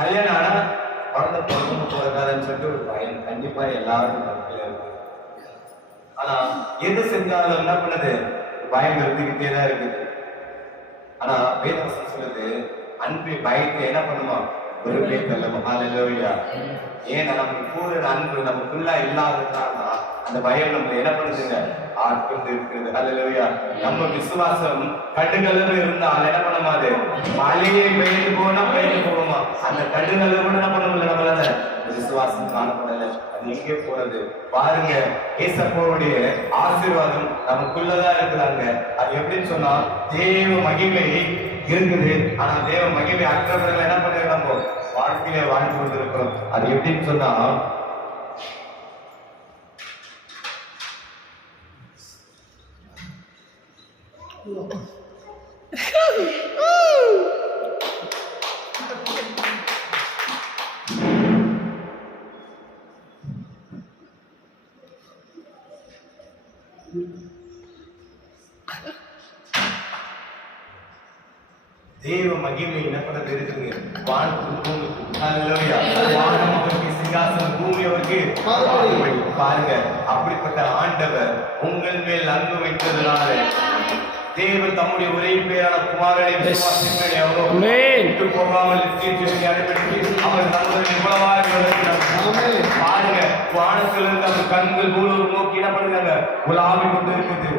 கல்யாணம் ஆனா குழந்தை பிறந்து பிறக்காதுன்னு சொல்லிட்டு ஒரு பயம் கண்டிப்பா எல்லாரும் மக்கள் இருக்கு. ஆனா எது செஞ்சாலும் என்ன பண்ணுது, பயம் இருந்துகிட்டே தான் இருக்குது. ஆனா வேதவசம் சொல்லுது, அன்பு பயத்தை என்ன பண்ணுமா, வெறுப்பே தள்ளும். ஹல்லேலூயா. ஏன்னா நமக்கு பூரண அன்பு நமக்குள்ள இல்லாததுனால அந்த பயம் நம்ம என்ன பண்ணுதுங்க, ஆட்கொண்டு இருக்கிறது. ஹல்லேலூயா. நம்ம விசுவாசம் கடுகளவு இருந்தால் என்ன பண்ணமாது, மழையை பெய்து போகுமா, அந்த கடுகளவு கூட என்ன பண்ண முடியல, நம்மளால விசுவாசம் காணப்படல. அது எங்கே போறது பாருங்க. ஏசப்பாவுடைய ஆசீர்வாதம் நமக்குள்ளதான் இருக்கிறாங்க. அது எப்படின்னு சொன்னா, தேவ மகிமை இருக்குது. ஆனா தேவ மகிமை அற்றவர்கள் என்ன பண்ணுறோம், நம்ம வாழ்க்கையில வாழ்ந்து கொண்டிருக்கிறோம். அது எப்படின்னு சொன்னா, தேவ மகிமை என்ன பண்ணது இருக்குங்க, வானத்துக்கு பூமிக்கு. ஹல்லேலூயா. வானம் அவருக்கு சிங்காசனம், பூமி அவருக்கு பாருங்க. அப்படிப்பட்ட ஆண்டவர் உங்கள் மேல் அன்பு வைத்ததுனால தேவன் தம்முடைய ஒரே பேரான குமாரனை விசுவாசிக்கிறேன் எவ்வளோ விட்டு போகாமல் அனுப்பிட்டு அவர் தங்களை எவ்வளவா பாருங்க. வானத்திலிருந்து அந்த கண்கள் பூலோகம் நோக்கி என்ன பண்ணுறாங்க, உலாவி கொண்டு இருக்குது.